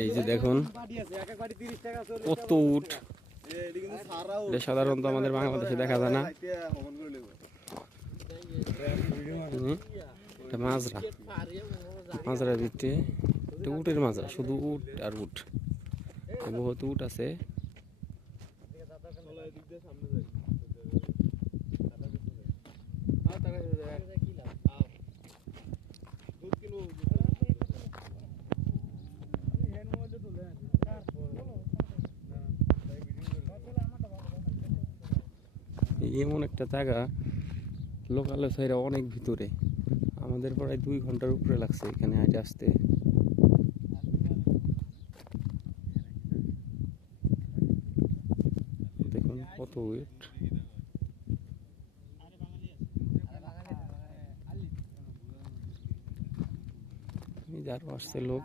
এই যে দেখুন কত উট, এটা সাধারণত আমাদের বাংলাদেশে দেখা যায় না। এটা মাজরা, মাজরার ভিতরে এটা উটের মাজরা, শুধু উট আর উট, বহুত উট আছে। এমন একটা জায়গা লোকালে ছাইরা অনেক ভিতরে, আমাদের প্রায় 2 ঘন্টার উপরে লাগছে এখানে আজ আসতে। দেখুন কত ওয়েট, যার আসছে লোক,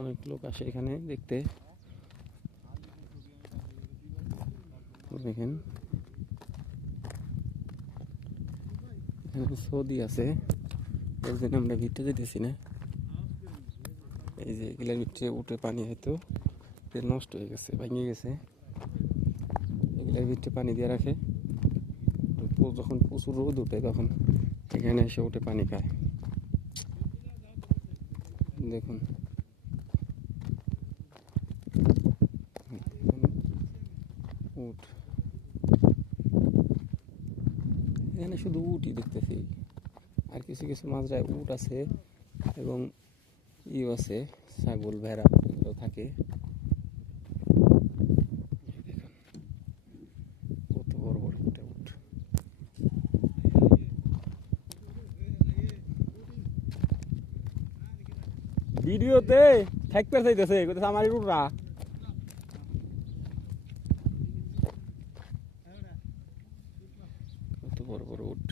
অনেক লোক আসে এখানে দেখতে। দেখেন এখানে সৌদি আছে, এর জন্য আমরা ভিতরে যেতেছি না। এই যে এগুলার ভিতরে উঠে পানি হয়তো নষ্ট হয়ে গেছে, ভেঙে গেছে, এগুলার ভিতরে পানি দিয়ে রাখে, যখন প্রচুর রোদ উঠে তখন এখানে এসে উঠে পানি খায়। দেখুন উট, এখানে শুধু উটই দেখতেছি, আর কিছু কিছু মাজরায় উট আছে এবং ইও আছে, ছাগল ভেড়া এগুলো থাকে। কত বড় বড় একটা উট, ভিডিওতে থাকতে চাইতেছে আমার উটরা, কত বড় বড় উট।